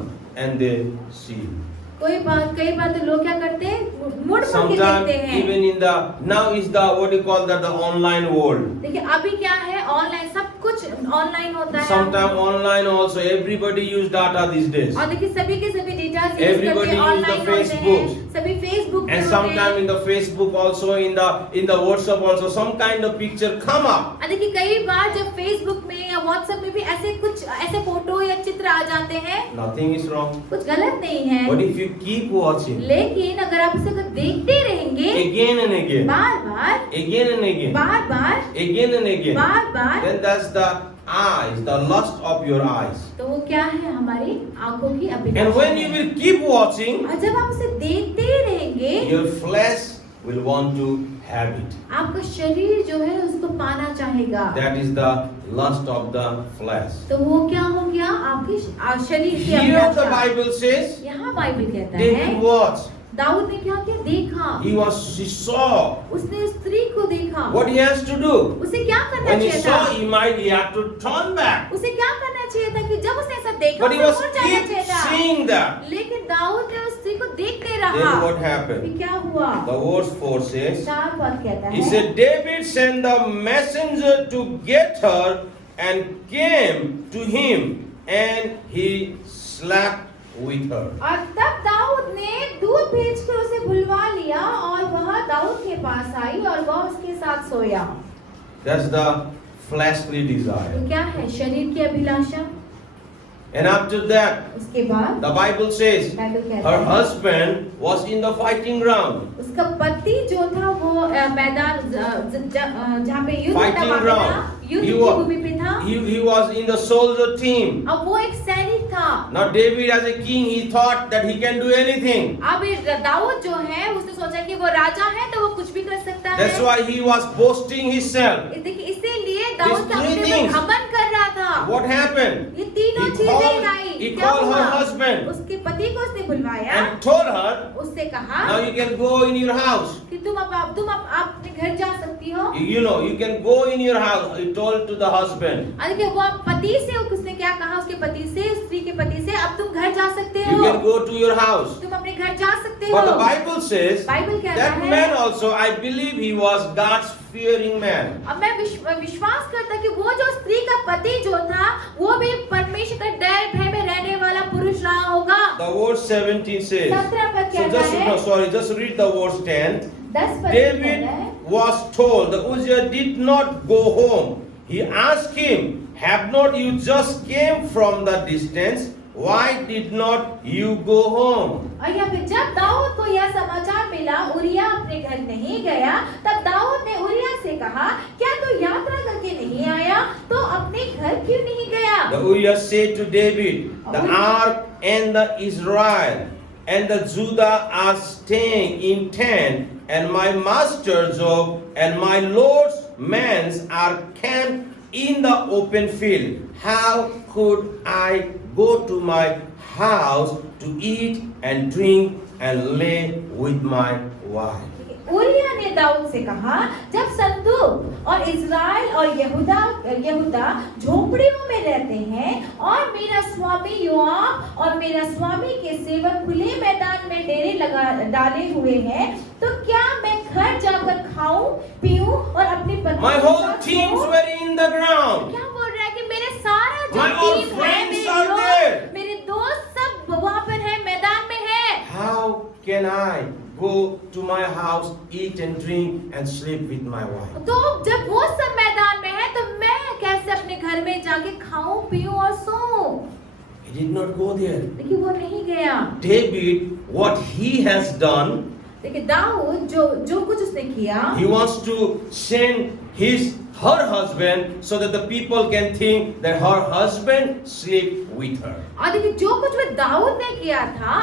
and they see. कई बार तो लोग क्या करते हैं, मुड़ मुड़ के Sometimes देखते हैं। even in the now is the what do you call that, the online world. देखिए अभी क्या है, ऑनलाइन सब कुछ ऑनलाइन होता है। Sometimes online also everybody use data these days. और देखिए सभी के सभी data Everybody use the Facebook. सभी फेसबुक And में sometime उन्हें- in the Facebook also, in the WhatsApp also, some kind of picture come up. देखिए कई बार जब फेसबुक में या व्हाट्सएप में भी ऐसे फोटो या चित्र आ जाते हैं, Nothing is wrong. कुछ गलत नहीं है, But if you keep watching लेकिन अगर आप इसे देखते रहेंगे again and again, bar bar again and again, bar bar again and again, bar bar, then that's the eyes, the lust of your eyes. तो वो क्या है? हमारी आंखों की And अभिलाषा when you है। will keep watching, और जब आप उसे देखते रहेंगे, your flesh will want to have it. आपका शरीर जो है उसको पाना चाहेगा। That is the lust of the flesh. तो वो क्या हो गया? आपके शरीर की Here the Abhilasha. Bible says, यहाँ बाइबल कहता David है, watched. दाऊद ने क्या किया? देखा, He saw उसने उस स्त्री को देखा। what he has to do. उसे क्या करना When he चाहिए saw, था? he had to turn back. उसे क्या करना चाहिए था कि जब उसने ऐसा देखा But he उसे was मुड़ जाना keep चाहिए था। seeing that. लेकिन दाऊद ने उस स्त्री को देखते रहा। Then what फिर happened? क्या हुआ? The verse 4 says, 4 पद कहता he है, said, David sent the messenger to get her and came to him and he slept with her. और तब दाऊद ने दूत भेजकर उसे बुलवा लिया और वह दाऊद के पास आई और वह उसके साथ सोया। That's the fleshly desire. तो क्या है? शरीर की अभिलाषा। And after that, उसके बाद the Bible says, बाइबल कहता her है, husband was in the fighting ground. उसका पति जो था वो मैदान जहाँ पे युद्ध था Fighting वहाँ पे ground. था, युद्ध He की was, भूमि पे था। he was in the soldier team. अब वो एक सैनिक था। Now David as a king, he thought that he can do anything. अब ये दाऊद जो है उसने सोचा कि वो राजा है तो वो कुछ भी कर सकता है। That's why he was boasting himself. देखिए इसीलिए दाऊद These three अपने things. पर घमंड कर रहा था। What happened? ये तीनों He चीजें called- आई। he क्या called her हुआ? husband. उसके पति को उसने बुलवाया, And told her, उससे कहा now you can go in your house. कि तुम अपने घर जा सकती हो। You know, you can go in your house. He told to the husband. और देखिए वो पति से उसने क्या कहा? उसके पति से, उस स्त्री के पति से, अब तुम घर जा सकते You हो, can go to your house. तुम अपने घर जा सकते But the हो। Bible says बाइबल कहता that है, man also, I believe he was God's fearing man. अब मैं विश्वास करता कि वो जो स्त्री का पति जो था वो भी परमेश्वर का डर भय में रहने वाला पुरुष रहा होगा। The verse 17 says. 17 पद So कहता है, just read the verse 10. 10 पद David कहता है, was told that Uzziah did not go home. He asked him, have not you just came from the distance? Why did not you go home? और यहाँ पे जब दाऊद को यह समाचार मिला उरिया अपने घर नहीं गया, तब दाऊद ने उरिया से कहा, क्या तू यात्रा करके नहीं आया? तो अपने घर क्यों नहीं गया? The Uriah said to David, the ark and the Israel and the Judah are staying in tent, and my master Job and my Lord's men are camped in the open field. How could I go to my house to eat and drink and lay with my wife? Urea ने दाऊद से कहा, जब संदूक और इज़राइल और यहूदा झोपड़ियों में रहते हैं और मेरा स्वामी योआब और मेरा स्वामी के सेवक खुले मैदान में डेरे डाले हुए हैं, तो क्या मैं घर जाकर खाऊं पीऊं और अपनी पत्नी My के whole साथ teams सोऊं? were in the ground. क्या बोल रहा है कि मेरे सारा जो My all टीम है, friends मेरे are लोग, there. मेरे दोस्त सब वहाँ पर है, मैदान में है। How can I go to my house, eat and drink and sleep with my wife? तो जब वो सब मैदान में है तो मैं कैसे अपने घर में जाके खाऊं पीऊं और सोऊं? He did not go there. देखिए वो नहीं गया। David, what he has done, देखिए दाऊद जो कुछ उसने किया, he wants to send her husband so that the people can think that her husband sleep with her. और देखिए जो कुछ भी दाऊद ने किया था,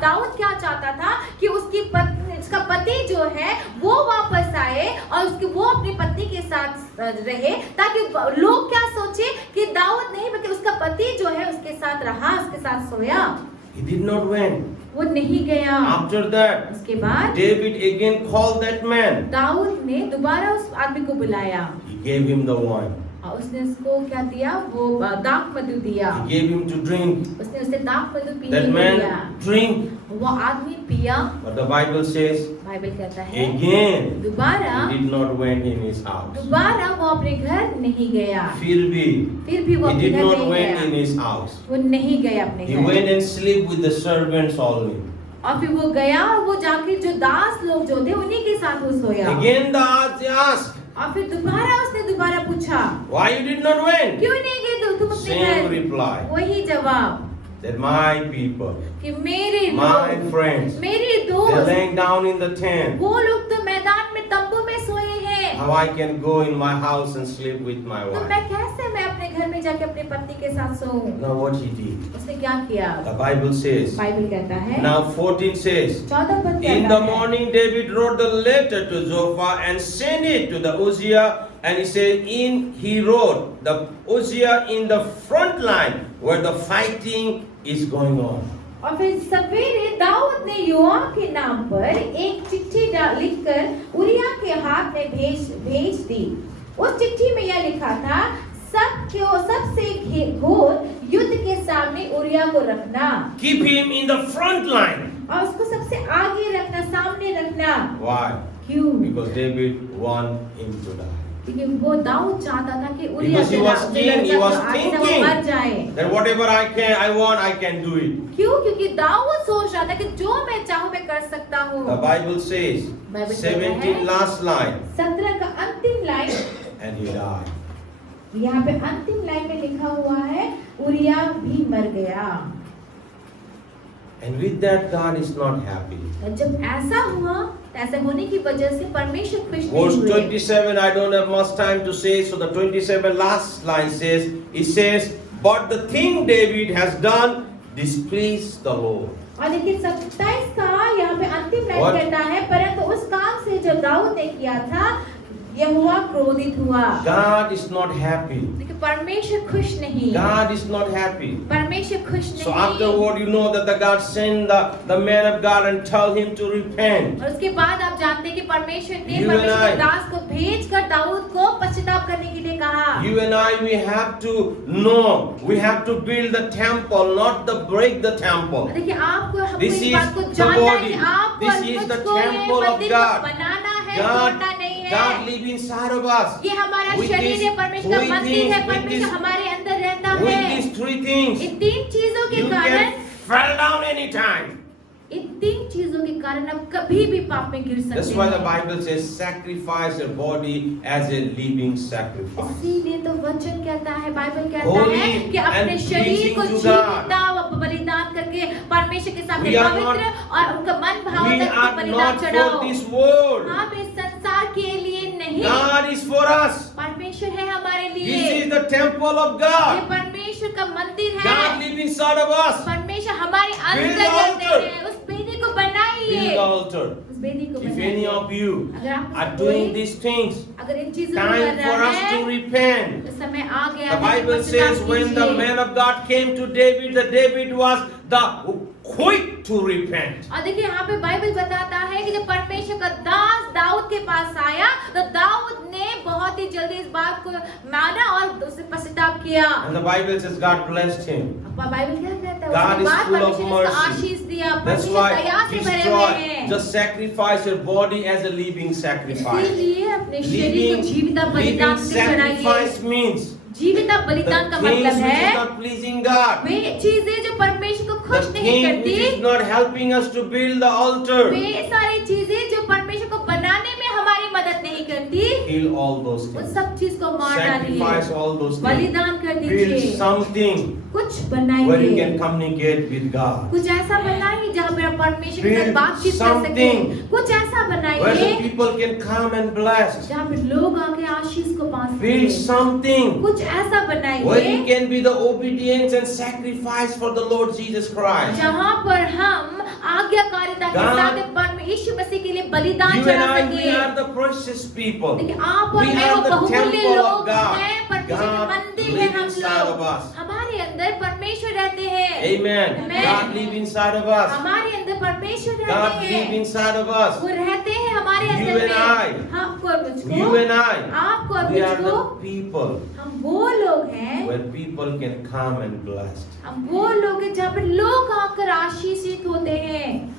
दाऊद क्या चाहता था कि उसका पति जो है वो वापस आए और वो अपनी पत्नी के साथ रहे, ताकि लोग क्या सोचे कि दाऊद नहीं बल्कि उसका पति जो है उसके साथ रहा, उसके साथ सोया। He did not went. वो नहीं गया। After that, उसके बाद David again called that man. Dawood ने दोबारा उस आदमी को बुलाया He gave him the wine. और उसने उसको क्या दिया? वो दाख मधु दिया। He gave him to drink. उसने उसे दाख मधु पीने That को दिया। man drink. वो आदमी पिया। But the Bible says Bible कहता है again दोबारा he did not went in his house. वो अपने घर नहीं गया। फिर भी वो he अपने did घर not नहीं went गया। in his house. वो नहीं गया अपने He घर। went and slept with the servants only. और फिर वो गया और वो जाके जो दास लोग जो थे उन्हीं के साथ वो सोया। Again they asked, और फिर उसने दोबारा पूछा, why you did not win? क्यों नहीं गए तुम अपने Same घर? reply. वही जवाब That my people, कि मेरे my लोग, friends, मेरे they're दोस्त, laying down in the tent. वो लोग तो मैदान में तंबू में सोए हैं, How I can go in my house and sleep with my तो wife? मैं अपने घर में जाके अपनी पत्नी के साथ सोऊं? Now what he did? उसने क्या किया? The Bible says. बाइबल कहता है, Now 14 says. 14 पद In कहता the है, morning, David wrote the letter to Zophar and sent it to the Uzziah. And he said, he wrote the Uzziah in the front line where the fighting is going on. और फिर सवेरे दाऊद ने योआब के नाम पर एक चिट्ठी लिखकर उरिया के हाथ में भेज दी। उस चिट्ठी में यह लिखा था, सबसे घोर युद्ध के सामने उरिया को रखना। Keep him in the front line. और उसको सबसे आगे रखना, सामने रखना। Why? क्यों? Because David wanted him to die. क्योंकि वो दाऊद चाहता था कि urea Because he was king, he was thinking मर जाए। that whatever I want, I can do it. क्यों? क्योंकि दाऊद सोच रहा था कि जो मैं चाहूँ मैं कर सकता हूँ। The Bible says, Bible 17 last line, 17 का अंतिम लाइन, and he died. यहाँ पे अंतिम लाइन में लिखा हुआ है, उरिया भी मर गया। And with that, God is not happy. जब ऐसा हुआ, ऐसा होने की वजह से परमेश्वर खुश नहीं Verse हुए। 27, I don't have much time to say, so the 27 last line says, it says, but the thing David has done displeased the Lord. और देखिए 27 का यहाँ पे अंतिम लाइन What? कहता है, परंतु उस काम से जो दाऊद ने किया था, यहोवा क्रोधित हुआ। God is not happy. देखिए परमेश्वर खुश नहीं। God is not happy. परमेश्वर खुश नहीं। So afterward, you know that the God sent the man of God and tell him to repent. और उसके बाद आप जानते हैं कि परमेश्वर ने You and परमेश्वर I. के दास को भेजकर दाऊद को पश्चाताप करने के लिए कहा। You and I, we have to know, we have to build the temple, not the break the temple. देखिए आपको हमको This इस is बात को the जानना है body. कि आपको This is the मुझको ये temple of मंदिर को God. बनाना है, God, तोड़ना नहीं God है। live inside of us. ये हमारा With शरीर this- है, परमेश्वर का with मंदिर है, this- with परमेश्वर this- हमारे अंदर रहता With है। these three things, इन तीन चीजों के you कारण, can fall down anytime. इन तीन चीजों के कारण आप कभी भी पाप में गिर That's सकते why the हैं। Bible says, sacrifice your body as a living sacrifice. इसीलिए तो वचन कहता है, बाइबल कहता Holy है कि अपने and शरीर pleasing को to जीविता व बलिदान करके परमेश्वर के सामने We are पवित्र और उनका मन We भाव तक are बलिदान not चढ़ाओ। for this world. हम इस संसार के लिए नहीं, God is for us. परमेश्वर है हमारे This लिए। is the temple of ये God. परमेश्वर का मंदिर God है। live inside of us. परमेश्वर हमारे Build अंदर the रहते altar. हैं। उस वेदी को Build बनाइए, the altar. उस वेदी को If any बनाइए। of you अगर आप are doing these things, अगर इन चीजों को time कर for रहा us to है, repent. तो समय आ गया The है कि Bible पश्चाताप says when the कीजिए। man of God came to David, that David was the quick to repent. और देखिए यहाँ पे बाइबल बताता है कि जब परमेश्वर का दास दाऊद के पास आया, तो दाऊद ने बहुत ही जल्दी इस बात को माना और उससे पश्चाताप किया। And the Bible says God blessed him. अब बाइबल क्या कहता है? God उसके is बाद full of परमेश्वर ने उसको mercy. आशीष दिया। That's परमेश्वर why दया से भरे हुए destroy, हैं। just sacrifice your body as a living sacrifice. इसीलिए अपने शरीर को जीविता Living बलिदान से चढ़ाइए। sacrifice means जीविता the बलिदान का things मतलब which is है not pleasing God. वे चीजें जो परमेश्वर को The खुश नहीं thing which करती, is not helping us to build the altar. वे सारी चीजें जो परमेश्वर को बनाने में हमारी मदद नहीं करती, Kill all those उन things. सब चीज को मार डालिए, Sacrifice all those things. बलिदान कर Build दीजिए। something कुछ where you बनाइए, can communicate with God. कुछ ऐसा बनाइए जहाँ पे आप परमेश्वर के साथ Build बातचीत कर सके। something कुछ ऐसा Where बनाइए the people can come and bless. जहाँ पे लोग आके आशीष को पा Build सके। something कुछ ऐसा where बनाइए you can be the obedience and sacrifice for the Lord Jesus Christ. जहाँ पर हम आज्ञाकारिता के God- साथ यीशु मसीह के लिए बलिदान You and चढ़ा I, we सके। are the precious people. देखिए आप और We मैं are वो the बहुमूल्य temple of लोग God. हैं, परमेश्वर के God मंदिर है live हम inside of लोग। us. हमारे अंदर परमेश्वर रहते हैं। Amen. Amen. God live inside of us. हमारे अंदर परमेश्वर God रहते live हैं। inside of us. वो रहते हैं हमारे You अंदर and I. में। हमको और मुझको, You and I, आपको और we are मुझको, the people हम वो लोग हैं, where people can come and bless. हम वो लोग हैं जहाँ पर लोग आकर आशीषित होते हैं।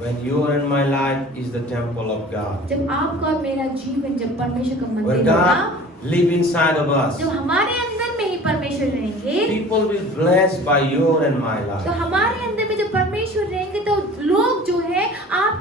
When your and my life is the temple of God. जब आपका और मेरा जीवन जब परमेश्वर का Where मंदिर होगा, God live inside of us. जब हमारे अंदर में ही परमेश्वर रहेंगे, People will bless by your and my तो life. हमारे अंदर में जब परमेश्वर रहेंगे तो लोग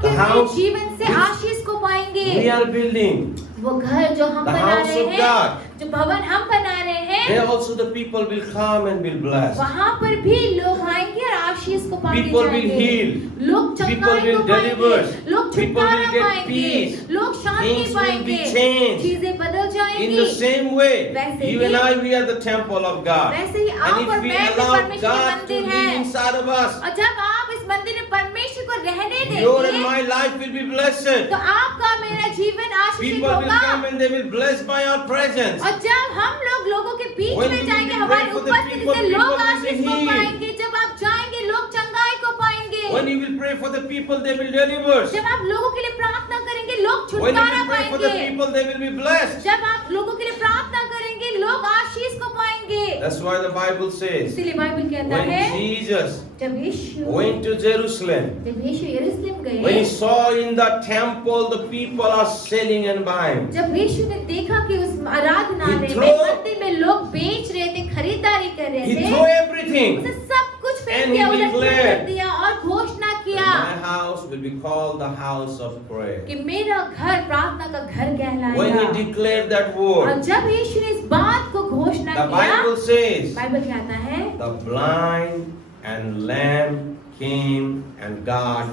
वाक्य The के house जीवन से which आशीष को पाएंगे। we are building, वो घर जो हम the बना house रहे of हैं, God, जो भवन हम बना रहे there हैं, also the people will come and will bless. वहाँ पर भी लोग आएंगे और आशीष को पाके People will जाएंगे। heal. लोग People चंगाई will को पाएंगे, deliver. लोग People will छुटकारा get पाएंगे, peace. लोग शांति Things will पाएंगे, be changed. चीजें बदल In जाएंगी। the same way, वैसे you he- and I, we are the temple of God. वैसे ही आप And और if we मैं भी allow परमेश्वर के God to मंदिर live हैं। inside of us, और जब आप इस मंदिर में परमेश्वर को रहने your and देंगे, my life will be blessed. तो आपका मेरा जीवन आशीषित People will होगा। come and they will bless by our presence. और जब हम लोगों के बीच When में we जाएंगे, will हमारी pray for the उपस्थिति people, से people लोग will be आशीष को healed. पाएंगे। जब आप जाएंगे, लोग चंगाई को पाएंगे। When you will pray for the people, they will deliver. जब आप लोगों के लिए प्रार्थना करेंगे, लोग When you छुटकारा will pray for the पाएंगे। people, they will be blessed. जब आप लोगों के लिए प्रार्थना करेंगे, लोग आशीष को पाएंगे। That's why the Bible says, इसीलिए बाइबल कहता when है, Jesus जब यीशु went to Jerusalem, यरूशलेम गए, when he saw in the temple the people are selling and buying, जब यीशु ने देखा कि उस आराधनालय He में, threw- मंदिर में लोग बेच रहे थे, खरीदारी कर रहे he थे, threw everything. उसे सब कुछ फेंक And दिया, he उलट पुलट declared, कर दिया और घोषणा किया My house will be called the house of prayer. कि मेरा घर प्रार्थना का घर When कहलाएगा। he declared that और word, जब यीशु ने इस बात को घोषणा the किया, Bible says, बाइबल कहता है, the blind and lame came and God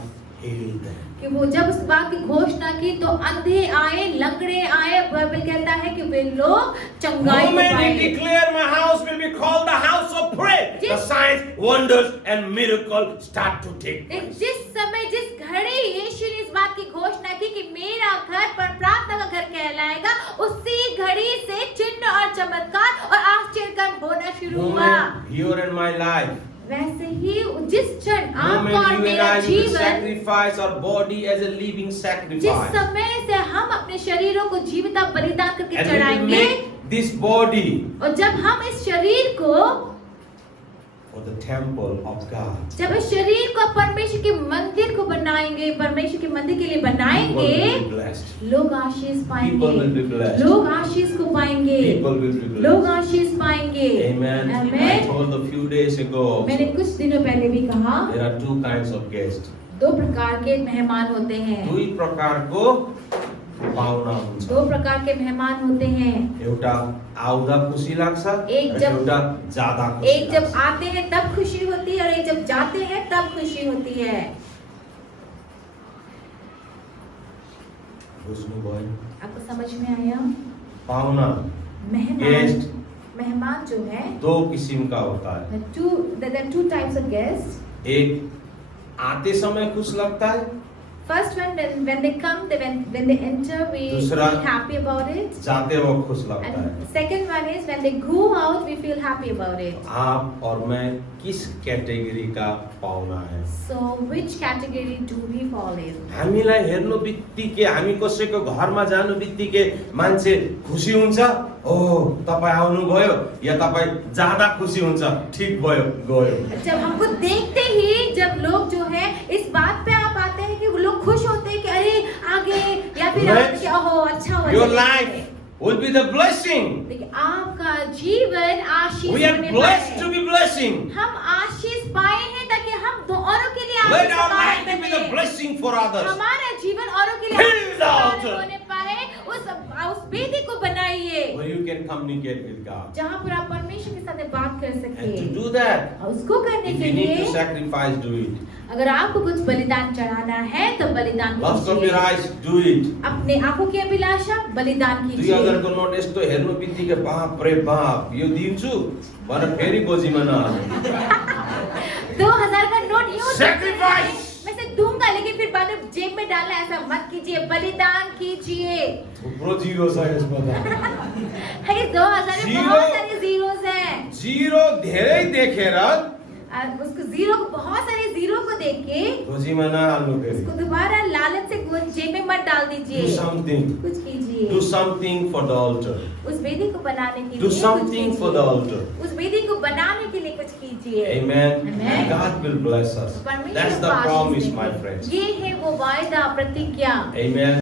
healed them. कि वो जब उस बात की घोषणा की तो अंधे आए, लंगड़े आए। बाइबल कहता है कि वे लोग चंगाई को Moment he पाए। declared my house will be called the house of prayer, the signs, wonders and miracles start to take place. जिस समय, जिस घड़ी यीशु ने इस बात की घोषणा की कि मेरा घर पर प्रार्थना का घर कहलाएगा, उसी घड़ी से चिन्ह और चमत्कार और आश्चर्य कर्म होना शुरू हुआ। Moment your and my life, वैसे ही जिस क्षण आपका moment और you and मेरा I will जीवन, sacrifice our body as a living जिस sacrifice, समय से हम अपने शरीरों को जीवित बलिदान करके and we will चढ़ाएंगे, make this body और जब हम इस शरीर को, for the temple of God, जब इस शरीर को परमेश्वर के मंदिर को बनाएंगे, परमेश्वर के मंदिर के लिए people बनाएंगे, will be blessed. लोग आशीष People will be पाएंगे, blessed. लोग आशीष को पाएंगे, People will be लोग blessed. आशीष पाएंगे। Amen. I Amen। told a few days ago, मैंने कुछ दिनों पहले भी कहा, there are two kinds of guests. दो प्रकार के मेहमान होते हैं, दुई प्रकारको पाहुना हुन्छ। दो प्रकार के मेहमान होते हैं। एउटा आउँदा खुसी लाग्छ, एक र जब- एउटा जाँदा खुसी एक जब लाग्छ। आते हैं तब खुशी होती है और एक जब जाते हैं तब खुशी होती है। बुझ्नुभयो? आपको समझ में आया? पाहुना, मेहमान, गेस्ट मेहमान जो है, दो किसिम का होता है। there are two types of guests. एक आते समय खुश लगता है, First one, when they come, when they enter, we दूसरा- feel happy about it. जाते वक्त खुश लगता है। And second one is when they go out, we feel happy about it. आप और मैं किस कैटेगरी का पाहुना है? So which category do we fall in? हामीलाई हेर्नु बित्तिकै, हामी कसैको घरमा जानु बित्तिकै मान्छे खुसी हुन्छ, ओ तपाईँ आउनुभयो, या तपाईँ जाँदा खुसी हुन्छ, ठिक भयो गयो। जब हमको देखते ही, जब लोग जो है इस बात पे आप आते हैं कि वो लोग खुश होते हैं कि अरे आगे, या फिर Let आप कि ओहो अच्छा हुआ। Your चले life गए। will be the blessing. देखिए आपका जीवन आशीष We are होने blessed पाए। to be blessing. हम आशीष पाए हैं ताकि हम औरों के लिए Let आशीष our का life कारण be the बने। blessing for others. हमारा जीवन औरों के लिए Fill आशीष the का altar. कारण होने पाए। उस वेदी को बनाइए Where you can communicate with God. जहाँ पर आप परमेश्वर के साथ बात कर And to सके। do that, और उसको करने if के you need to लिए sacrifice, do it. अगर आपको कुछ बलिदान चढ़ाना है तो बलिदान Lust of कीजिए। your eyes, do it. अपने आंखों की अभिलाषा बलिदान 2000 कीजिए। को नोट यस्तो हेर्नु बित्तिकै बाप रे बाप यो दिन्छु भनेर फेरि गोजीमा नहाल्नु। 2000 का नोट यूं Sacrifice! मैं से दूंगा, लेकिन फिर बाद में जेब में डालना, ऐसा मत कीजिए। बलिदान कीजिए। थुप्रो जिरो छ यसमा त। है 2000 में Zero. बहुत सारे जीरोस हैं। जिरो धेरै देखेर और उसको जीरो को, बहुत सारे जीरो को देख के गोजीमा नहाल्नु फेरि। उसको दोबारा लालच से जेब में मत डाल Do दीजिए। something. कुछ कीजिए। Do something for the altar. उस वेदी को बनाने के लिए Do कुछ something for the कीजिए। altar. उस वेदी को बनाने के लिए कुछ कीजिए। Amen. Amen. God will bless us. परमेश्वर That's the को आशीष promise, देंगे। my friends. ये है वो वायदा, प्रतिज्ञा। Amen.